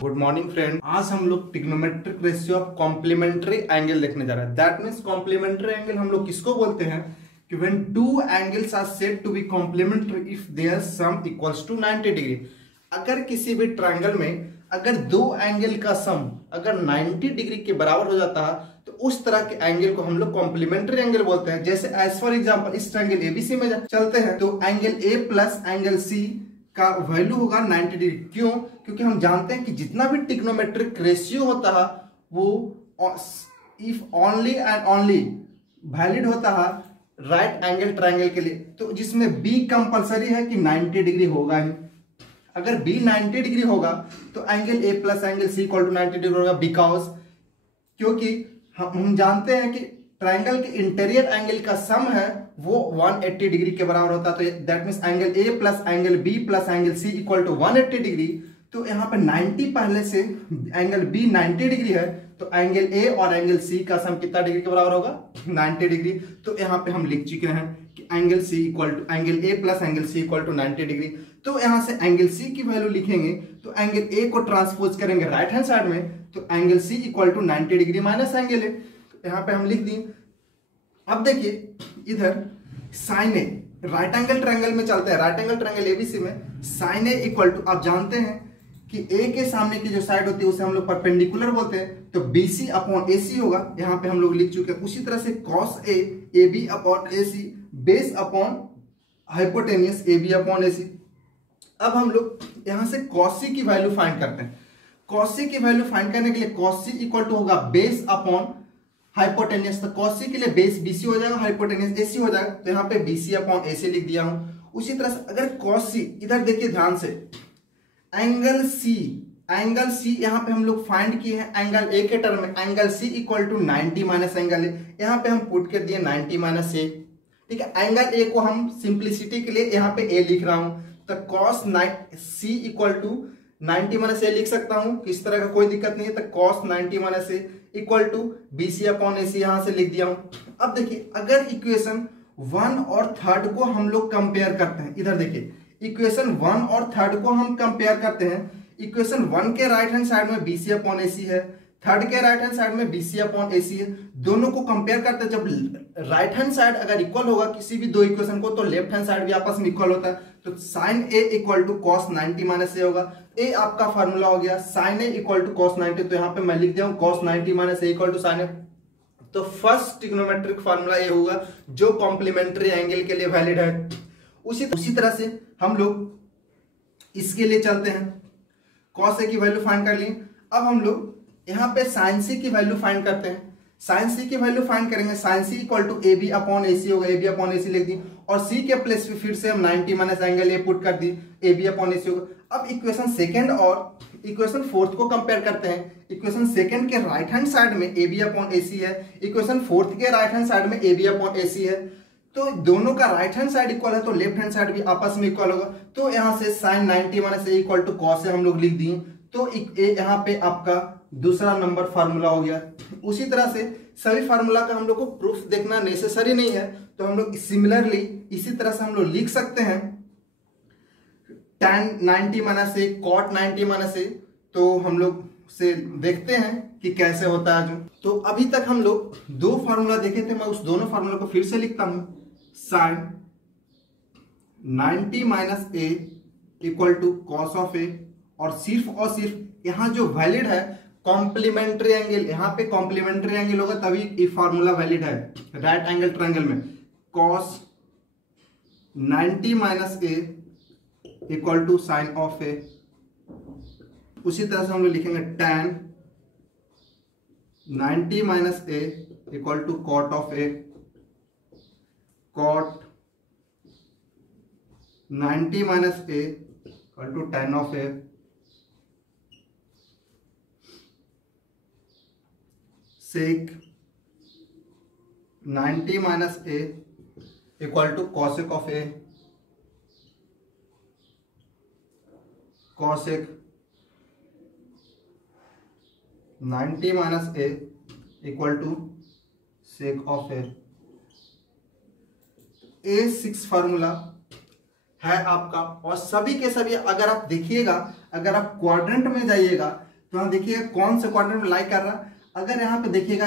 Good morning friend. आज हम लोग trigonometric ratio of complementary angle देखने जा रहे हैं। दैट मींस कॉम्प्लीमेंट्री एंगल हम लोग किसको बोलते हैं कि when two angles are said to be complementary if their sum equals to 90 degree. अगर किसी भी ट्रायंगल में अगर दो एंगल का सम अगर 90 डिग्री के बराबर हो जाता है तो उस तरह के एंगल को हम लोग कॉम्प्लीमेंट्री एंगल बोलते हैं। जैसे एज फॉर एग्जांपल इस ट्रायंगल एबीसी में चलते हैं तो angle A plus angle C का वैल्यू होगा 90 डिग्री। क्यों? क्योंकि हम जानते हैं कि जितना भी ट्रिग्नोमेट्रिक रेशियो होता है वो if only and only valid होता है राइट एंगल ट्रायंगल के लिए, तो जिसमें बी कंपलसरी है कि 90 डिग्री होगा ही। अगर बी 90 डिग्री होगा तो angle A plus angle C equal to 90 degree होगा, बिकॉज क्योंकि हम जानते हैं कि ट्रायंगल के इंटीरियर एंगल का सम है वो 180 डिग्री के बराबर होता है। तो that means angle A plus angle B plus angle C equal to 180 degree. तो यहाँ पे 90 पहले से एंगल बी 90 डिग्री है तो एंगल ए और एंगल सी का सम कितना डिग्री के बराबर होगा? 90 डिग्री। तो यहाँ पे हम लिख चुके हैं कि angle C equal to angle A plus angle C equal to 90 degree. तो यहाँ से एंगल सी की वैल्यू लिखेंगे तो एंगल ए को ट्रांसपोज करेंगे राइट हैंड साइड में तो angle C equal to 90 degree minus angle A. यहाँ पे हम लिख दिए। अब देखिए इधर sine a right angle triangle में चलते हैं, राइट एंगल ट्रायंगल एबीसी में साइन ए इक्वल टू आप जानते हैं कि ए के सामने की जो साइड होती है उसे हम लोग परपेंडिकुलर बोलते हैं तो बीसी अपॉन एसी होगा। यहाँ पे हम लोग लिख चुके हैं। उसी तरह से cos A A B upon AC base upon hypotenuse A B upon AC. अब हम लोग यहाँ से कॉस सी की वैल्यू फाइंड करते हैं। कॉस सी की वैल्यू फाइंड करने के लिए कॉस सी इक्वल टू होगा बेस अपॉन हाइपोटेनियस। तो कॉस सी के लिए बेस बीसी हो जाएगा, हाइपोटेनियस एसी हो जाएगा। तो यहाँ पे बीसी अपॉन एसी लिख दिया हूं। उसी तरह से अगर कॉस सी इधर देखिए ध्यान से एंगल सी यहाँ पे हम लोग फाइंड किए हैं एंगल ए के टर्म में angle C equal to 90 minus angle A. यहाँ पे हम पुट कर दिए 90 माइनस ए। ठीक है, एंगल ए को हम सिंप्लिसिटी के लिए यहाँ पे ए लिख रहा हूं तो cos C equal to 90 minus A लिख सकता हूं, किस तरह का कोई दिक्कत नहीं है। तो cos 90 minus A equal to BC upon AC यहां से लिख दिया हूं। अब देखिए अगर इक्वेशन 1 और 3 को हम लोग कंपेयर करते हैं, इधर देखिए इक्वेशन 1 और 3 को हम कंपेयर करते हैं। इक्वेशन 1 के राइट हैंड साइड में बीसी अपॉन एसी है, 3 के राइट हैंड साइड में बीसी अपॉन एसी है। दोनों को कंपेयर करते हैं। जब राइट हैंड साइड अगर इक्वल होगा किसी भी दो इक्वेशन को तो लेफ्ट हैंड साइड भी आपस में इक्वल होता है। तो sine A equal to cos 90 minus A होगा। ए आपका फार्मूला हो गया sine A equal to cos 90। तो यहाँ पे मैं लिख दिया हूं cos 90 minus A equal to sine A. तो फर्स्ट ट्रिग्नोमेट्रिक फार्मूला ये होगा जो कॉम्प्लीमेंट्री एंगल के लिए वैलिड है। उसी तरह से हम लोग इसके लिए चलते हैं। कॉस ए की वैल्यू फाइंड कर ली। अब हम लोग यहाँ पे साइन सी की वैल्यू फाइंड करते हैं। साइन सी की वैल्यू फाइंड करेंगे sine C equal to A B upon A C होगा, ए बी अपॉन ए सी लिख दी और सी के प्लेस पे फिर से हम 90 माइनस एंगल ए पुट कर दी, ए बी अपॉन ए सी होगा। अब इक्वेशन सेकंड और इक्वेशन फोर्थ को कंपेयर करते हैं। इक्वेशन सेकंड के राइट हैंड साइड में ए बी अपॉन ए सी है, इक्वेशन फोर्थ के राइट हैंड साइड में ए बी अपॉन ए सी है। तो दोनों का राइट हैंड साइड इक्वल है तो लेफ्ट हैंड साइड भी आपस में इक्वल होगा। तो यहाँ से sine 90 minus A equal to cos A हम लोग लिख दिए। तो यहाँ पे आपका दूसरा नंबर फार्मूला हो गया। उसी तरह से सभी फार्मूला का हम लोग को प्रूफ देखना नेसेसरी नहीं है तो हम लोग सिमिलरली इसी तरह से हम लोग लिख सकते हैं tan 90 minus A cot 90 minus ए। तो हम लोग से देखते हैं कि कैसे होता है जो। तो अभी तक हम लोग दो फार्मूला देखे थे, मैं उस दोनों फार्मूला को फिर से लिखता हूं। Sine 90 minus A equal to cos of A और सिर्फ यहाँ जो वैलिड है कॉम्प्लीमेंट्री एंगल, यहाँ पे कॉम्प्लीमेंट्री एंगल होगा तभी ये फार्मूला वैलिड है राइट एंगल ट्रायंगल में। Cos 90 minus A equal to sine of A. उसी तरह से हम लोग लिखेंगे tan 90 minus A equal to cot of A. Cot 90 minus A equal to tan of A. Sec 90 minus A equal to cosec of A. Cosec 90 minus A equal to sec of A. A6 formula है आपका और सभी के सभी अगर आप देखिएगा, अगर आप क्वाड्रेंट में जाइएगा तो यहाँ देखिएगा कौन से क्वाड्रेंट में लाई कर रहा है। अगर यहाँ पे देखिएगा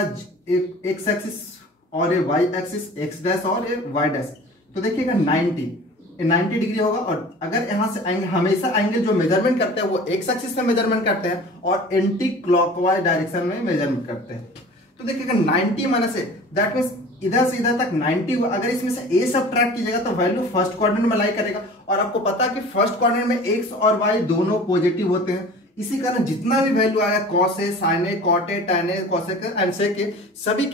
एक एक्स एक्सिस और ये वाई एक्सिस, एक्स डैश और ये वाई डैश, तो देखिएगा 90 डिग्री होगा। और अगर यहाँ से हमेशा एंगल जो मेजरमेंट करते हैं वो एक्स एक्सिस में मेजरमेंट करते हैं और एंटी क्लॉकवाइज डायरेक्शन में मेजरमेंट करते हैं। तो देखिएगा 90 माइनस ए, दैट मीन्स इधर से इधर तक 90 हुआ। अगर इसमें से ए सब्ट्रैक्ट कीजिएगा तो वैल्यू फर्स्ट क्वाड्रेंट में लाई करेगा। और आपको पता है कि फर्स्ट क्वाड्रेंट में एक्स और वाई दोनों पॉजिटिव होते हैं, इसी कारण जितना भी वैल्यू आएगा cos A, sine A, cot A, tan A, cosec and sec के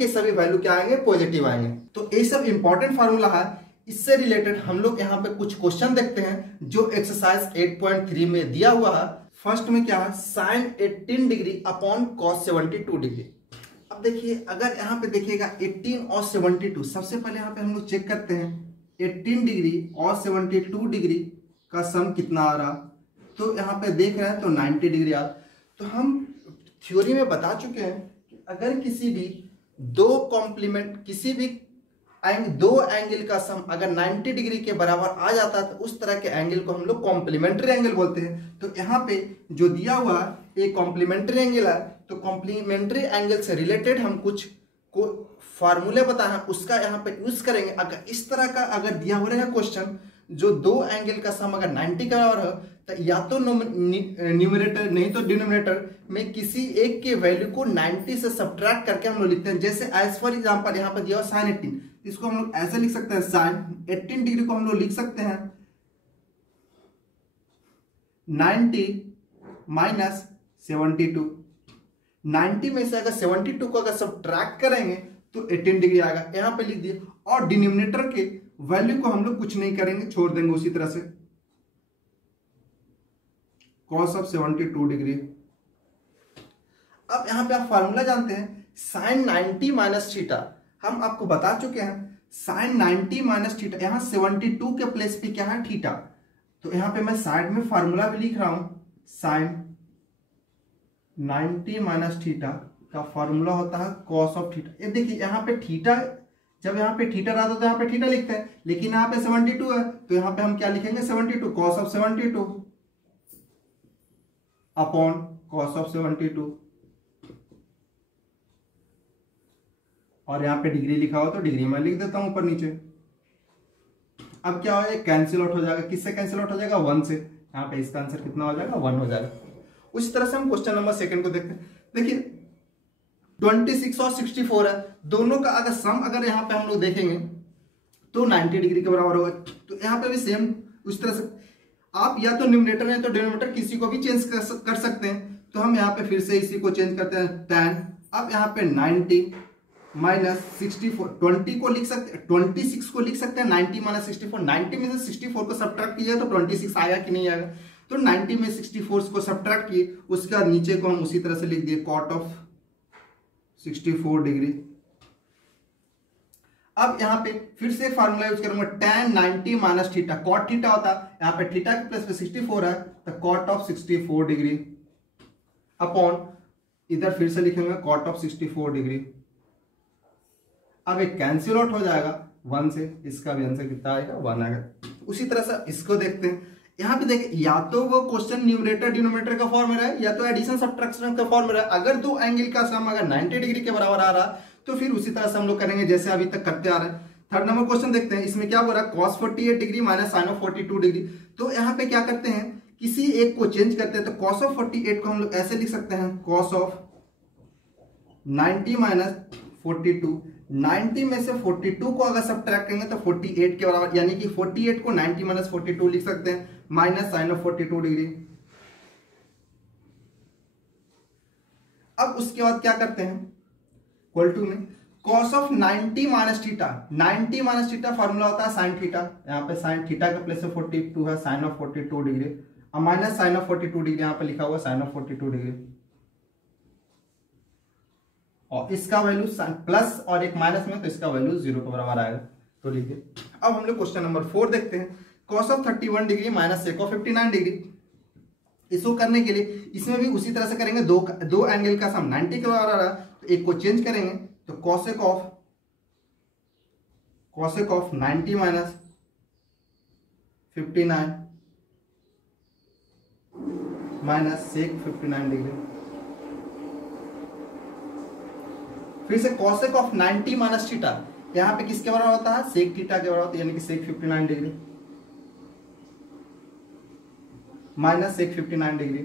सभी वैल्यू क्या आएंगे, पॉजिटिव आएंगे। तो ये सब इंपॉर्टेंट फार्मूला है। इससे रिलेटेड हम लोग यहाँ पे कुछ क्वेश्चन देखते हैं जो एक्सरसाइज 8.3 में दिया हुआ है। फर्स्ट में क्या है, sine 18 degree upon cos 72 degree. अब देखिए अगर यहाँ पे देखिएगा 18 और 72, सबसे पहले यहाँ पे हम लोग चेक करते हैं 18 डिग्री और 72 डिग्री का सम कितना आ रहा। तो यहाँ पे देख रहे हैं तो 90 डिग्री आ। तो हम थ्योरी में बता चुके हैं कि अगर किसी भी दो एंगल का सम अगर 90 डिग्री के बराबर आ जाता है तो उस तरह के एंगल को हम लोग कॉम्प्लीमेंट्री एंगल बोलते हैं। तो यहाँ पे जो दिया हुआ एक कॉम्प्लीमेंट्री एंगल है, तो कॉम्प्लीमेंट्री एंगल से रिलेटेड हम कुछ को फार्मूले बताए हैं, उसका यहाँ पे यूज करेंगे। अगर इस तरह का अगर दिया हो रहा है क्वेश्चन जो दो एंगल का सम अगर 90 का बराबर है, तो या तो न्यूमरेटर नहीं तो डिनोमिनेटर में किसी एक के वैल्यू को 90 से सब्ट्रैक्ट करके हम लोग लिखते हैं। जैसे एज फॉर एग्जांपल यहाँ पर दिया हुआ साइन 18, इसको हम लोग ऐसे लिख सकते हैं, साइन 18 डिग्री को हम लोग लिख सकते हैं 90 माइनस 72। 90 में से अगर 72 को अगर सब्ट्रैक्ट करेंगे तो 18 डिग्री आएगा, यहाँ पे लिख दिए। और डिनोमिनेटर के वैल्यू को हम लोग कुछ नहीं करेंगे, छोड़ देंगे उसी तरह से, कॉस ऑफ 72 डिग्री। अब यहां पे आप फार्मूला जानते हैं साइन 90 माइनस थीटा, हम आपको बता चुके हैं साइन 90 माइनस थीटा, यहां 72 के प्लेस पे क्या है, थीटा। तो यहां पे मैं साइड में फार्मूला भी लिख रहा हूं, साइन 90 माइनस थीटा का फार्मूला होता है कॉस ऑफ थीटा। ये देखिए यहाँ पे थीटा, जब यहाँ पे थीटा रहता है तो यहाँ पे थीटा लिखते हैं, लेकिन यहाँ पे 72 है तो यहाँ पे हम क्या लिखेंगे, 72 cos of 72 upon cos of 72। और यहाँ पे डिग्री लिखा हो तो डिग्री में लिख देता हूं ऊपर नीचे। अब क्या हो जाएगा, कैंसिल आउट हो जाएगा, किससे कैंसिल आउट हो जाएगा, 1 से। यहाँ पे इसका आंसर कितना हो जाएगा, 1 हो जाएगा। उसी तरह से हम क्वेश्चन नंबर 2 को देखते हैं। देखिए 26 और 64 है, दोनों का अगर सम अगर यहाँ पे हम लोग देखेंगे तो 90 डिग्री के बराबर होगा। तो यहाँ पे भी सेम उस तरह से आप या तो न्यूमरेटर है तो डिनोमिनेटर किसी को भी चेंज कर सकते हैं। तो हम यहाँ पे फिर से इसी को चेंज करते हैं, tan। अब यहाँ पे 90 माइनस 64, 20 को लिख सकते हैं, 26 को लिख सकते हैं 90 माइनस 64। 90 में से 64 को सब्ट्रैक्ट कीजिए तो 26 आएगा कि नहीं आएगा। तो 90 में 64 को सब्ट्रैक्ट किए, उसका नीचे को हम उसी तरह से लिख दिए कॉट ऑफ 64 डिग्री। अब यहाँ पे फिर से फार्मूला यूज करूंगा, tan 90 minus theta, cot theta होता है, यहाँ पे थीटा के प्लेस पे 64 है तो कॉट ऑफ 64 डिग्री अपॉन इधर फिर से लिखेंगे कॉट ऑफ 64 डिग्री। अब एक कैंसिल आउट हो जाएगा 1 से, इसका भी आंसर कितना आएगा, 1 आएगा। उसी तरह से इसको देखते हैं, यहाँ पे देखिए या तो वो क्वेश्चन न्यूमरेटर डिनोमिनेटर का फॉर्म है या तो एडिशन सब्ट्रैक्शन का फॉर्म है। अगर दो एंगल का सम अगर 90 डिग्री के बराबर आ रहा तो फिर उसी तरह से हम लोग करेंगे जैसे अभी तक करते आ रहे हैं। थर्ड नंबर क्वेश्चन देखते हैं, इसमें क्या हो रहा है, cos 48 degree minus sine of 42 degree. तो यहाँ पे क्या करते हैं, किसी एक को चेंज करते हैं। तो cos ऑफ 48 को हम लोग ऐसे लिख सकते हैं, cos ऑफ 90 माइनस 42। 90 में से 42 को अगर सब्ट्रैक्ट करेंगे तो 48 के बराबर, यानी कि 48 को 90 माइनस 42 लिख सकते हैं, माइनस साइन ऑफ 42 डिग्री। अब उसके बाद क्या करते हैं, इक्वल टू में cos of 90 minus theta, 90 minus theta formula होता है साइन थीटा, यहाँ पे साइन थीटा के प्लेस से 42 है, साइन ऑफ 42 डिग्री, और माइनस साइन ऑफ 42 डिग्री यहाँ पे लिखा हुआ साइन ऑफ 42 डिग्री। और इसका वैल्यू प्लस और एक माइनस में, तो इसका वैल्यू 0 के बराबर आएगा। तो लिखिए, अब हम लोग क्वेश्चन नंबर 4 देखते हैं, cos of 31 degree minus sake of 59 degree. इसको करने के लिए इसमें भी उसी तरह से करेंगे, दो एंगल का सम 90 के बराबर आ रहा है, तो एक को चेंज करेंगे। तो cosec of 90 minus 59 minus sec 59 degree. फिर से कॉसेक ऑफ 90 माइनस थीटा, यहाँ पे किसके बराबर होता है, सेक थीटा के बराबर होता है, यानी कि सेक 59 डिग्री माइनस सेक 59 डिग्री,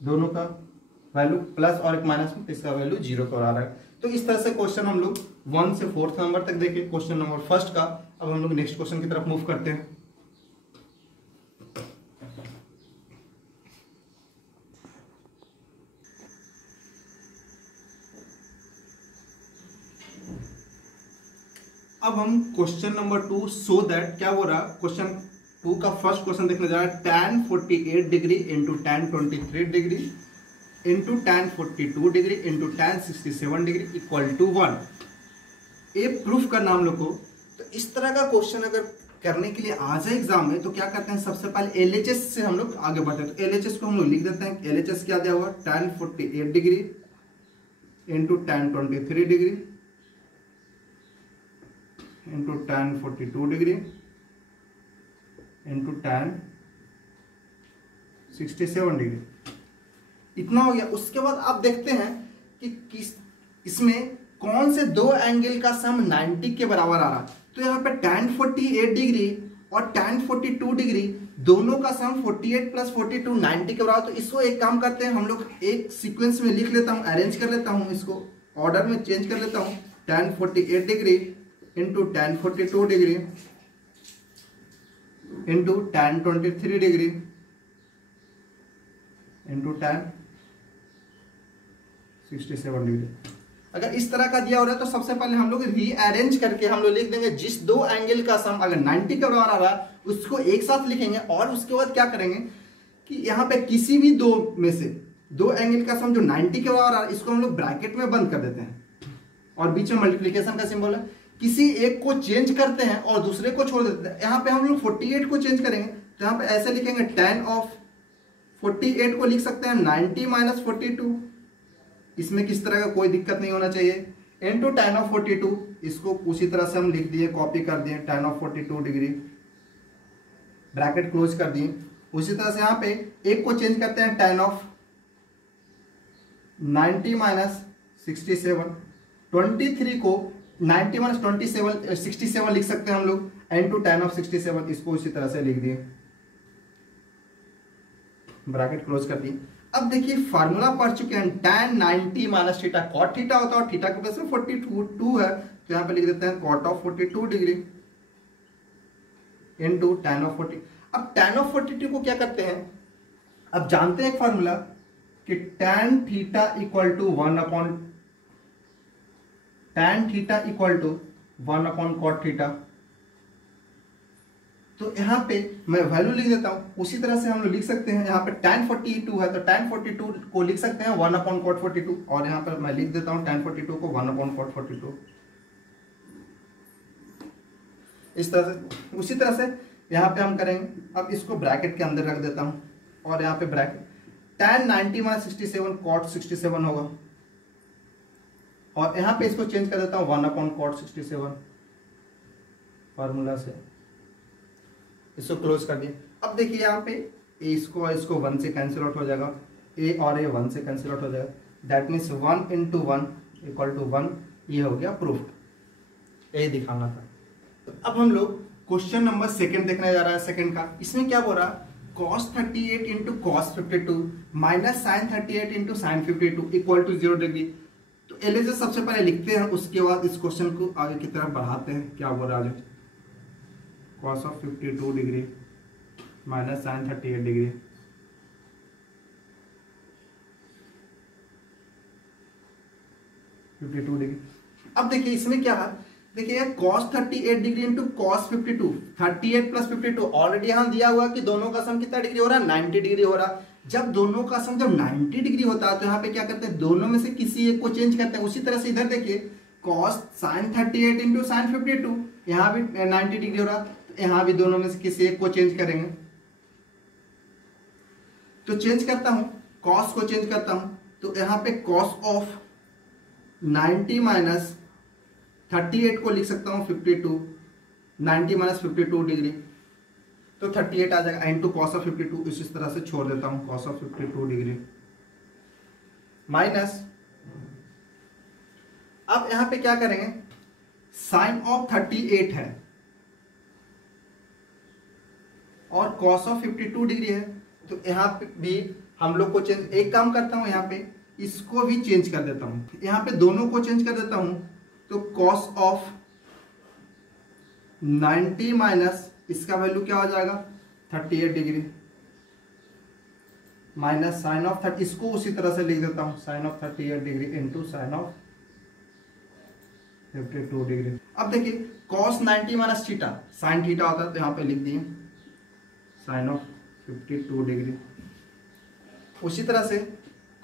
दोनों का वैल्यू प्लस और एक माइनस में, इसका वैल्यू 0 पर आ रहा है। तो इस तरह से क्वेश्चन हम लोग 1 से 4th नंबर तक देखे, क्वेश्चन नंबर फर्स्ट का। अब हम लोग नेक्स्ट क्वेश्चन की तरफ मूव करते हैं। अब हम क्वेश्चन नंबर 2 सो दैट क्या हो रहा, क्वेश्चन 2 का फर्स्ट क्वेश्चन देखने जा रहा है, tan 48 degree into tan 23 degree into tan 42 degree into tan 67 degree equal to 1। ये प्रूफ करना हम लोग को। तो इस तरह का क्वेश्चन अगर करने के लिए आ जाए एग्जाम में, तो क्या करते हैं, सबसे पहले LHS से हम लोग आगे बढ़ते हैं। तो LHS को हम लोग लिख देते हैं। LHS क्या दिया हुआ, tan 48 degree into tan 23 degree into tan 42 degree into tan 67 degree, इतना हो गया। उसके बाद आप देखते हैं कि किस इसमें कौन से दो एंगल का सम 90 के बराबर आ रहा। तो यहाँ पे tan 48 डिग्री और tan 42 डिग्री दोनों का सम 48 प्लस 42 90 के बराबर। तो इसको एक काम करते हैं हम लोग, एक सीक्वेंस में लिख लेता हूँ, अरेंज कर लेता हूँ, इसको ऑर्डर में चेंज कर लेता हूँ। tan 48 degree into tan 42 degree into tan 23 degree into tan 67 degree. अगर इस तरह का दिया हो रहा है तो सबसे पहले हम लोग रीअरेंज करके हम लोग लिख देंगे, जिस दो एंगल का सम अगर 90 के बराबर आ रहा है उसको एक साथ लिखेंगे, और उसके बाद क्या करेंगे कि यहाँ पे किसी भी दो में से दो एंगल का सम जो 90 के बराबर आ रहा है इसको हम लोग ब्रैकेट में बंद कर देते हैं, और बीच में मल्टीप्लिकेशन का सिंबल है। किसी एक को चेंज करते हैं और दूसरे को छोड़ देते हैं। यहाँ पे हम लोग 48 को चेंज करेंगे, तो यहाँ पे ऐसे लिखेंगे, tan ऑफ 48 को लिख सकते हैं 90 माइनस 42, इसमें किस तरह का कोई दिक्कत नहीं होना चाहिए, इनटू tan ऑफ 42, इसको उसी तरह से हम लिख दिए, कॉपी कर दिए, tan of 42 degree, bracket close कर दिए। उसी तरह से यहाँ पे एक को चेंज करते हैं, tan ऑफ 90 माइनस 67, 23 को 90 माइनस 67 लिख सकते हैं हम लोग, इनटू tan ऑफ 67, इसको उसी तरह से लिख दिए, ब्रैकेट क्लोज कर दिए। अब देखिए फार्मूला पढ़ चुके हैं, tan 90 minus theta, cot theta होता है और थीटा के प्लेस में 42 है, तो यहाँ पे लिख देते हैं cot of 42 degree into tan of 40। अब tan ऑफ 42 को क्या करते हैं, अब जानते हैं एक फार्मूला कि tan theta equal to 1 upon cot theta. तो यहाँ पे मैं वैल्यू लिख देता हूं, उसी तरह से हम लोग लिख सकते हैं, यहाँ पे tan 42 है तो tan 42 को लिख सकते हैं 1 अपॉन कॉट 42, और यहाँ पर मैं लिख देता हूं tan 42 को 1 अपॉन कॉट 42, इस तरह से। उसी तरह से यहाँ पे हम करेंगे, अब इसको ब्रैकेट के अंदर रख देता हूं, और यहाँ पे ब्रैकेट tan 90 माइनस 67 कॉट 67 होगा, और यहाँ पे इसको चेंज कर देता हूं 1 अपॉन कॉट 67 फार्मूला से, इसको क्लोज कर दिए। अब देखिए यहाँ पे इसको 1 से कैंसिल आउट हो जाएगा, a और a 1 से कैंसिल आउट हो जाएगा, that means 1 into 1 equal to 1, ये हो गया प्रूफ, यही दिखाना था। तो अब हम लोग क्वेश्चन नंबर 2 देखने जा रहा है, सेकंड का। इसमें क्या बोल रहा है, cos 38 into cos 52 minus sin 38 into sin 52 equal to 0 degree. तो LHS सबसे पहले लिखते हैं, उसके बाद इस क्वेश्चन को आगे की तरफ बढ़ाते हैं। क्या बोल रहा है, cos of 52 degree minus sin 38 degree, अब देखिए इसमें क्या है, देखिए cos 38 degree into cos 52, 38 plus 52 already यहाँ दिया हुआ कि दोनों का सम कितना डिग्री हो रहा है, 90 डिग्री हो रहा। जब दोनों का सम जब 90 डिग्री होता है तो यहाँ पे क्या करते हैं, दोनों में से किसी एक को चेंज करते हैं। उसी तरह से इधर देखिए cos sin 38 इंटू sin 52, यहाँ भी 90 डिग्री हो रहा, यहाँ भी दोनों में से किसी एक को चेंज करेंगे। तो चेंज करता हूं, cos को चेंज करता हूं, तो यहाँ पे cos ऑफ 90 माइनस 38 को लिख सकता हूं 52, 90 माइनस 52 डिग्री, तो 38 आ जाएगा, इंटू cos ऑफ 52, इस तरह से छोड़ देता हूं cos ऑफ 52 डिग्री। माइनस, अब यहां पे क्या करेंगे, साइन ऑफ 38 है और कॉस ऑफ 52 डिग्री है, तो यहां पे भी हम लोग को चेंज, एक काम करता हूं यहां पे इसको भी चेंज कर देता हूं, यहां पे दोनों को चेंज कर देता हूं, तो कॉस ऑफ 90 माइनस इसका वैल्यू क्या हो जाएगा 38 डिग्री माइनस साइन ऑफ 30, इसको उसी तरह से लिख देता हूं, sine of 38 degree into sine of 52 degree. अब देखिए cos 90 minus theta, sine theta होता है तो यहां पे लिख दिए साइन ऑफ 52 डिग्री। उसी तरह से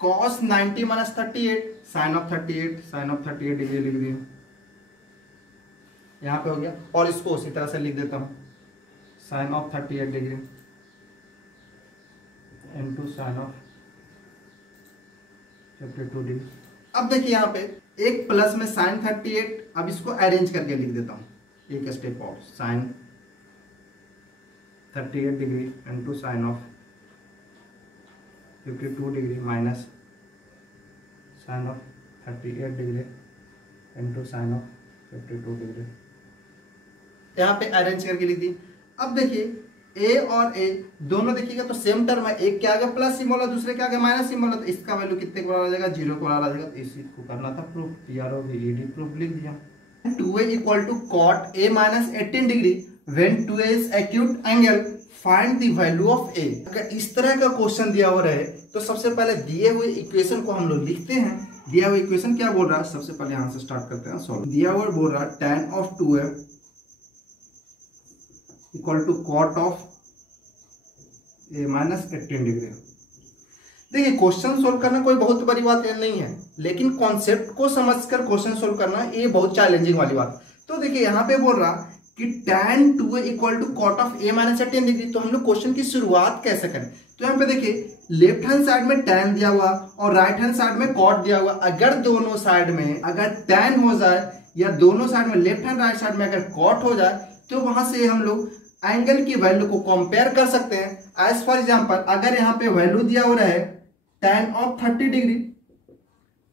cos 90 minus 38 sine of 38 degree लिख दिए, यहां पे हो गया। और इसको उसी तरह से लिख देता हूं, sine of 38 degree into sine of 52 degree. अब देखिए यहां पे एक प्लस में साइन 38, अब इसको अरेंज करके लिख देता हूं एक स्टेप और, sine 38 degree into sine of 52 degree minus sine of 38 degree into sine of 52 degree, यहां पे अरेंज करके लिख दी। अब देखिए ए और ए दोनों देखिएगा तो सेम टर्म है, एक क्या आ गया प्लस सिंबल और दूसरे क्या आ गया माइनस सिंबल, तो इसका वैल्यू कितने के बराबर आ जाएगा 0 के बराबर आ जाएगा, तो इसी को करना था प्रूफ, PROVED प्रूफ लिख दिया। 2a equal to cot a minus 18 degree when 2a is acute angle find the value of a। अगर इस तरह का क्वेश्चन दिया हुआ रहे तो सबसे पहले दिए हुए इक्वेशन को हम लोग लिखते हैं। दिया हुआ इक्वेशन क्या बोल रहा है, सबसे पहले यहां से स्टार्ट करते हैं सॉल्व। दिया हुआ बोल रहा है tan of 2a equal to cot of a minus 18 degree. देखिए क्वेश्चन सोल्व करना कोई बहुत बड़ी बात नहीं है, लेकिन कॉन्सेप्ट को समझकर क्वेश्चन सोल्व करना ये बहुत चैलेंजिंग वाली बात। तो देखिए यहाँ पे बोल रहा कि tan 2a equal to cot of a minus 18 degree, तो हम लोग क्वेश्चन की शुरुआत कैसे करें। तो यहाँ पे देखिए लेफ्ट हैंड साइड में tan दिया हुआ और राइट हैंड साइड में कॉट दिया हुआ, अगर दोनों साइड में अगर tan हो जाए या दोनों साइड में लेफ्ट हैंड राइट साइड में अगर कॉट हो जाए तो वहां से हम लोग एंगल की वैल्यू को कंपेयर कर सकते हैं। एज फॉर एग्जांपल अगर यहाँ पे वैल्यू दिया हो रहा है tan of 30 degree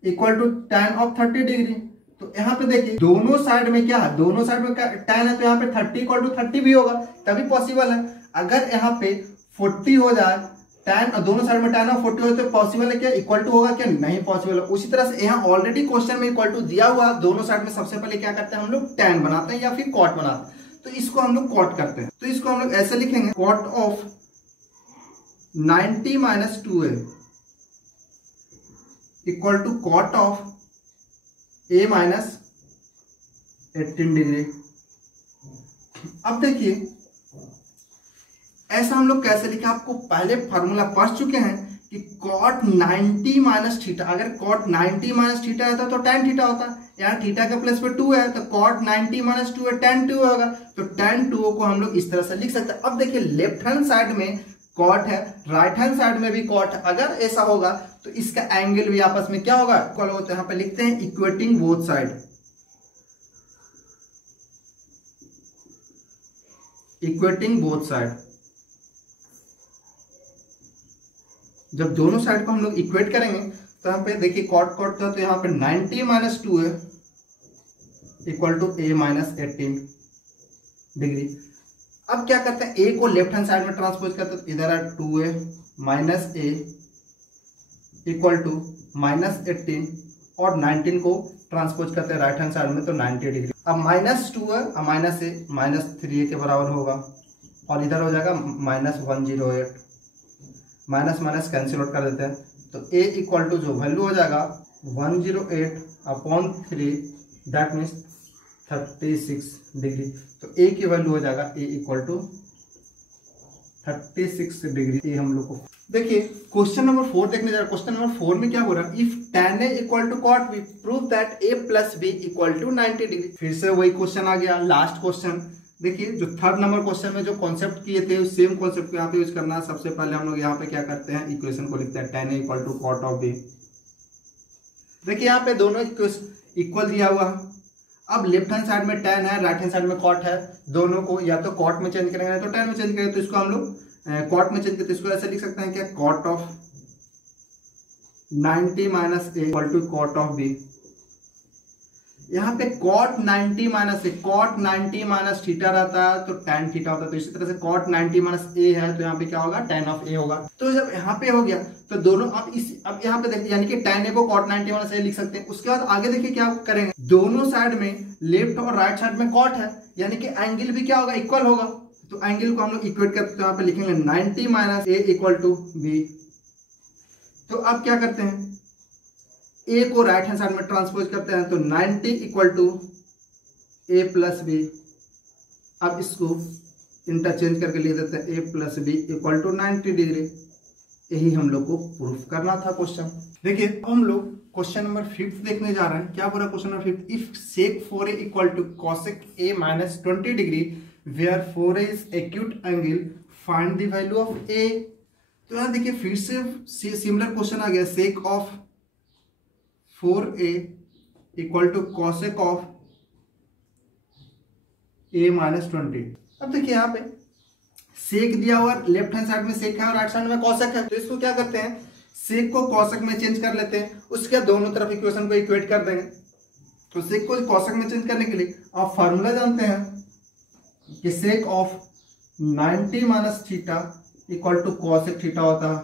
equal to tan of 30 degree, तो यहाँ पे देखिए दोनों साइड में क्या है, दोनों साइड में tan है तो यहाँ पे 30 इक्वल टू 30 भी होगा, तभी पॉसिबल है। अगर यहाँ पे 40 हो जाए tan और दोनों साइड में tan और 40 हो तो पॉसिबल है क्या, इक्वल टू होगा क्या, नहीं पॉसिबल है। उसी तरह से यहाँ ऑलरेडी क्वेश्चन में इक्वल टू दिया हुआ, दोनों साइड में सबसे पहले क्या करते हैं हम लोग tan बनाते हैं या फिर कॉट बनाते हैं, तो इसको हम लोग कॉट करते हैं। तो इसको हम लोग ऐसे लिखेंगे cot of 90 minus 2a equal to cot of a minus 18 degree. अब देखिए ऐसा हम लोग कैसे लिखे, आपको पहले फार्मूला पढ़ चुके हैं कि cot 90 माइनस थीटा, अगर cot 90 माइनस थीटा रहता तो tan थीटा होता, यहाँ थीटा का प्लस पे 2 है तो cot 90 माइनस 2 है tan 2 होगा, तो tan 2 को हम लोग इस तरह से लिख सकते हैं। अब देखिए लेफ्ट हैंड साइड में cot है, राइट हैंड साइड में भी cot है, अगर ऐसा होगा तो इसका एंगल भी आपस में क्या होगा इक्वल होगा, तो यहाँ पे लिखते हैं equating both side, equating both side. जब दोनों साइड को हम लोग इक्वेट करेंगे तो यहाँ पे देखिए कॉट कॉट था, तो यहाँ पे 90 माइनस 2 है equal to a minus 18 degree. अब क्या करते हैं, a को लेफ्ट हैंड साइड में ट्रांसपोज करते हैं, तो इधर है 2a minus a equal to minus 18 और 19 को ट्रांसपोज करते हैं राइट हैंड साइड में, तो 90 डिग्री। अब माइनस 2 है और माइनस a माइनस 3a के बराबर होगा और इधर हो जाएगा minus 108, minus minus cancel out कर देते हैं, तो a इक्वल टू जो वैल्यू हो जाएगा 108 अपॉन 3 दैट मीन्स 36 डिग्री। तो a की वैल्यू हो जाएगा a इक्वल टू 36 डिग्री। ये हम लोग को देखिए क्वेश्चन नंबर 4 देखने जा रहे हैं। क्वेश्चन नंबर 4 में क्या हो रहा है, if tan a equal to cot b prove that a plus b equal to 90 degree. फिर से वही क्वेश्चन आ गया, लास्ट क्वेश्चन। देखिए जो थर्ड नंबर क्वेश्चन में जो कॉन्सेप्ट किए थे उस सेम कॉन्सेप्ट को यहाँ पे यूज करना है। सबसे पहले हम लोग यहाँ पे क्या करते हैं, इक्वेशन को लिखते हैं tan a equal to cot of b। देखिए यहाँ पे दोनों इक्वल दिया हुआ है। अब लेफ्ट हैंड साइड में tan है, राइट हैंड साइड में cot है, दोनों को या तो cot में चेंज करेंगे तो tan में चेंज करेंगे, तो इसको हम लोग cot में चेंज करते इसको ऐसे लिख सकते हैं क्या, cot of 90 minus A equal to cot of B. यहाँ पे cot 90 minus A, cot 90 minus theta रहता है तो tan थीटा होता है, तो इसी तरह से cot 90 माइनस ए है तो यहाँ पे क्या होगा, tan ऑफ ए होगा। तो जब यहाँ पे हो गया तो दोनों अब यहाँ पे देखिए, यानी कि tan ए को cot 90 माइनस ए लिख सकते हैं। उसके बाद आगे देखिए क्या करेंगे, दोनों साइड में लेफ्ट और राइट साइड में cot है, यानी कि एंगल भी क्या होगा, इक्वल होगा। तो एंगल को हम लोग इक्वेट करते हैं, तो यहाँ पे लिखेंगे 90 minus A equal to B. तो अब क्या करते हैं, ए को राइट हैंड साइड में ट्रांसपोज करते हैं, तो 90 equal to A plus B. अब इसको इंटरचेंज करके लिख देते हैं, A plus B equal to 90 degree. यही हम लोग को प्रूफ करना था क्वेश्चन। देखिए हम लोग क्वेश्चन नंबर 5 देखने जा रहे हैं। क्या बोला question number 5, if sec 4a equal to cosec A minus 20 degree where 4a is acute angle, find the value of A. तो यहाँ देखिए फिर से सिमिलर क्वेश्चन आ गया, sec of 4a equal to cosec of a minus 20। अब देखिए यहाँ पे सेक दिया हुआ, लेफ्ट हैंड साइड में सेक है और राइट साइड में कॉसेक है, तो इसको क्या करते हैं, सेक को कॉसेक में चेंज कर लेते हैं। उसके बाद दोनों तरफ इक्वेशन को इक्वेट कर देंगे। तो सेक को कॉसेक में चेंज करने के लिए आप फार्मूला जानते हैं कि sec of 90 minus theta equal to cosec theta होता है।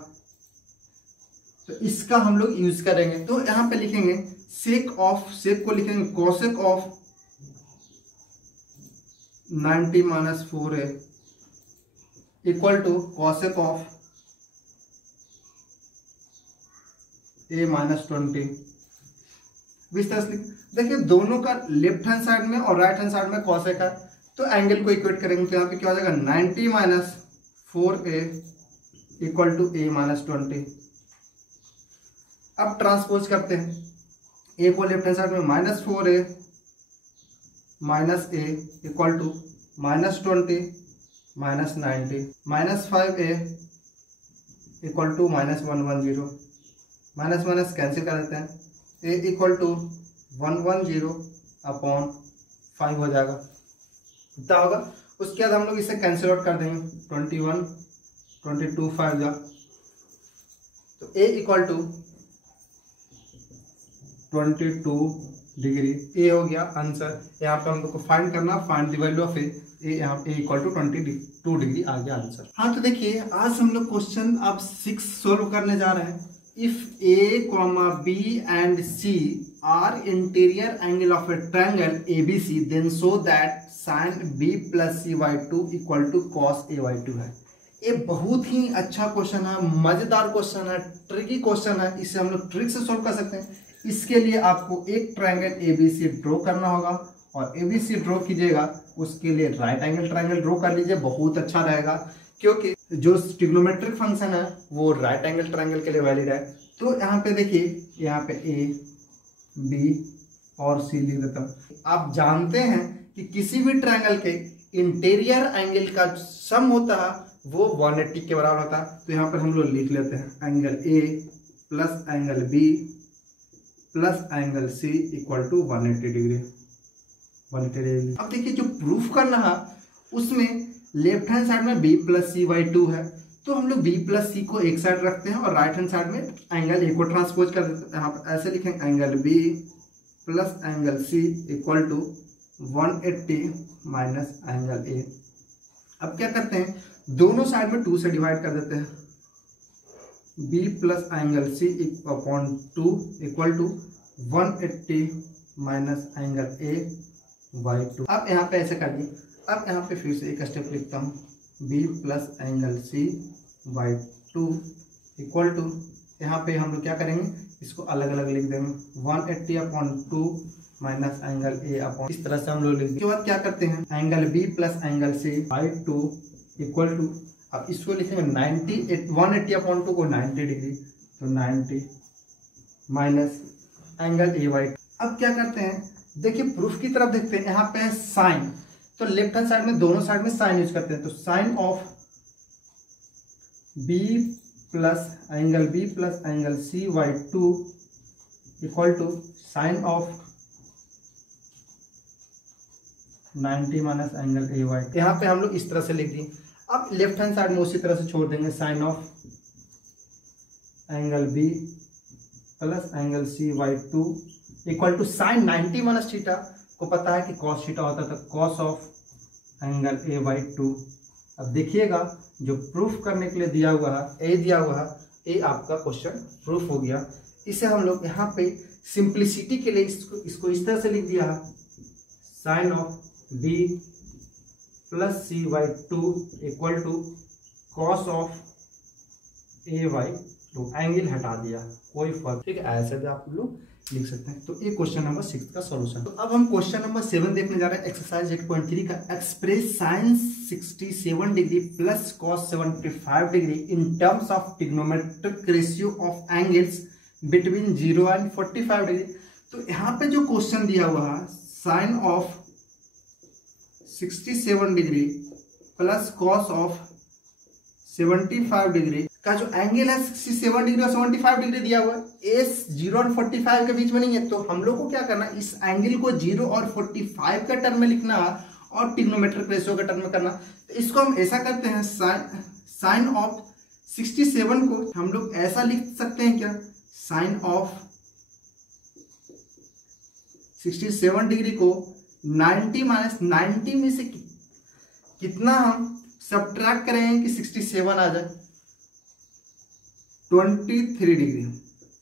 तो इसका हम लोग यूज करेंगे। तो यहां पे लिखेंगे सेक को लिखेंगे cosec of 90 minus 4a equal to cosec of a minus 20। इस तरह से देखिए दोनों का लेफ्ट हैंड साइड में और राइट हैंड साइड में कॉसेक है, तो एंगल को इक्वेट करेंगे। तो यहाँ पे क्या हो जाएगा, 90 minus 4a equal to a minus 20। अब ट्रांसपोज करते हैं, a को लेफ्ट हैंड साइड में minus 4a minus a equal to minus 20 minus 90 minus 5a equal to minus 110। Minus minus cancel कर देते हैं, a इक्वल टू 110 अपॉन 5 हो जाएगा, कितना होगा। उसके बाद हम लोग इसे कैंसिल आउट कर देंगे, 21 22 5 जा, तो a इक्वल टू 22 डिग्री। ए हो गया आंसर। यहाँ पे हम लोग को फाइंड करना, फाइंड द वैल्यू ऑफ ए, यहाँ पे इक्वल टू 22 डिग्री आ गया आंसर। हाँ तो देखिए आज हम लोग क्वेश्चन अब 6 सोल्व करने जा रहे हैं। If A comma B and C are interior angle of a triangle ABC then show that sine B plus C by 2 equal to cos A by 2 है। ये बहुत ही अच्छा क्वेश्चन है, मजेदार क्वेश्चन है, ट्रिकी क्वेश्चन है। इसे हम लोग ट्रिक से सोल्व कर सकते हैं। इसके लिए आपको एक ट्रायंगल एबीसी ड्रॉ करना होगा, और एबीसी ड्रॉ कीजिएगा उसके लिए राइट एंगल ट्रायंगल ड्रॉ कर लीजिए, बहुत अच्छा रहेगा, क्योंकि जो ट्रिग्नोमेट्रिक फंक्शन है वो राइट एंगल ट्रायंगल के लिए वैलिड है। तो यहाँ पे देखिए, यहाँ पे ए बी और सी लिख देता हूँ। आप जानते हैं कि किसी भी ट्रायंगल के इंटीरियर एंगल का सम होता है वो 180 के बराबर होता है। तो यहाँ पर हम लोग लिख लेते हैं angle A plus angle B plus angle C equal to 180 degree. 180 degree. अब देखिए जो प्रूफ करना है उसमें लेफ्ट हैंड साइड में b प्लस सी बाई 2 है, तो हम लोग b प्लस सी को एक साइड रखते हैं और राइट हैंड साइड में एंगल ए को ट्रांसपोज कर देते हैं। यहाँ पर ऐसे लिखेंगे angle b plus angle C equal to 180 minus angle A. अब क्या करते हैं, दोनों साइड में 2 से डिवाइड कर देते हैं। b plus angle C upon 2 equal to 180 minus angle A by 2। अब यहाँ पे ऐसे कर दिए। अब यहाँ पे फिर से एक स्टेप लिखता हूँ, b plus angle C by 2 equal to, यहाँ पे हम लोग क्या करेंगे, इसको अलग अलग लिख देंगे, 180 अपॉन 2 माइनस एंगल ए अपॉन, इस तरह से हम लोग लिख देंगे। उसके बाद क्या करते हैं, angle b plus angle C by 2 equal to, अब इसको लिखेंगे 180 अपॉन 2 को 90 डिग्री, तो 90 माइनस एंगल ए बाई। अब क्या करते हैं, देखिए प्रूफ की तरफ देखते हैं। यहाँ पे है साइन, तो लेफ्ट हैंड साइड में दोनों साइड में साइन यूज करते हैं। तो sine of b plus angle c by 2 equal to sine of 90 minus angle A by. यहाँ पे हम लोग इस तरह से लिख दिए। अब लेफ्ट हैंड साइड में उसी तरह से छोड़ देंगे, sine of angle b plus angle CY2 equal to sine 90 minus theta को पता है कि कॉस थीटा होता था कॉस ऑफ एंगल A/2। अब देखिएगा जो प्रूफ करने के लिए दिया हुआ है ए दिया हुआ है, ए आपका क्वेश्चन प्रूफ हो गया। इसे हम लोग यहाँ पे सिंप्लिसिटी के लिए इसको इस तरह से लिख दिया है, sine of B plus CY2 equal to cos of A/2। Angle हटा दिया, कोई फर्क, ठीक है, ऐसे भी आप लोग लिख सकते हैं। तो ये क्वेश्चन नंबर 6 का सॉल्यूशन। तो अब हम क्वेश्चन नंबर 7 देखने जा रहे हैं, एक्सरसाइज 8.3 का। Express sine 67 degree plus cos 75 degree in terms of trigonometric ratio of angles between 0 and 45 degree. तो यहाँ पे जो क्वेश्चन दिया हुआ है, sine of 67 degree plus cos of 75 degree का जो एंगल है 67 डिग्री और 75 डिग्री दिया हुआ है, एस 0 और 45 के बीच में नहीं है। तो हम लोग को क्या करना है, इस एंगल को 0 और 45 के टर्म में लिखना और ट्रिग्नोमेट्रिक रेशियो के टर्म में करना। तो इसको हम ऐसा करते हैं, साइन ऑफ 67 को हम लोग ऐसा लिख सकते हैं क्या, साइन ऑफ 67 डिग्री को 90 माइनस 90 में से कितना हम सब्ट्रैक्ट करेंगे कि 67 आ जाए, 23 डिग्री।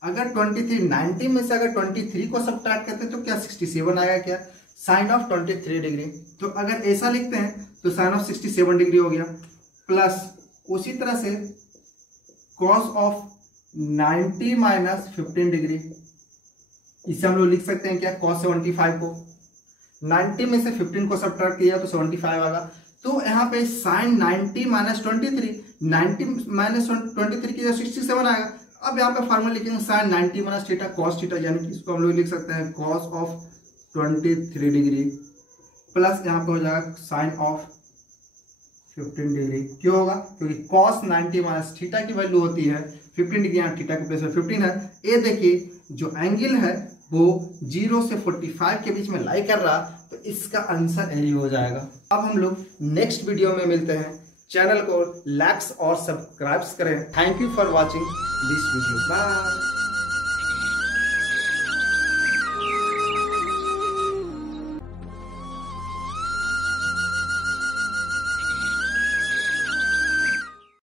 अगर 23 90 में से अगर 23 को सब्ट्रैक्ट करते हैं तो क्या 67 आएगा, क्या साइन ऑफ 23 डिग्री। तो अगर ऐसा लिखते हैं तो साइन ऑफ 67 डिग्री हो गया, प्लस उसी तरह से कॉस ऑफ 90 माइनस 15 डिग्री। इसे हम लोग लिख सकते हैं क्या, कॉस 75 को 90 में से 15 को सब्ट्रैक्ट किया तो 75 आएगा। तो यहाँ पे साइन 90 माइनस 23, 90 माइनस 23 की 67 आएगा। अब यहाँ पे फार्मूला लिखेंगे sine 90 minus theta cos theta, यानी कि इसको हम लोग लिख सकते हैं कॉस ऑफ 23 डिग्री प्लस यहाँ पे हो जाएगा साइन ऑफ 15 डिग्री। क्यों होगा, क्योंकि कॉस 90 माइनस थीटा की वैल्यू होती है 15 डिग्री, यहाँ थीटा के प्लेस में 15 है। ये देखिए जो एंगल है वो 0 से 45 के बीच में लाई कर रहा, तो इसका आंसर यही हो जाएगा। अब हम लोग नेक्स्ट वीडियो में मिलते हैं। चैनल को लाइक्स और सब्सक्राइब करें। Thank you for watching this video, bye.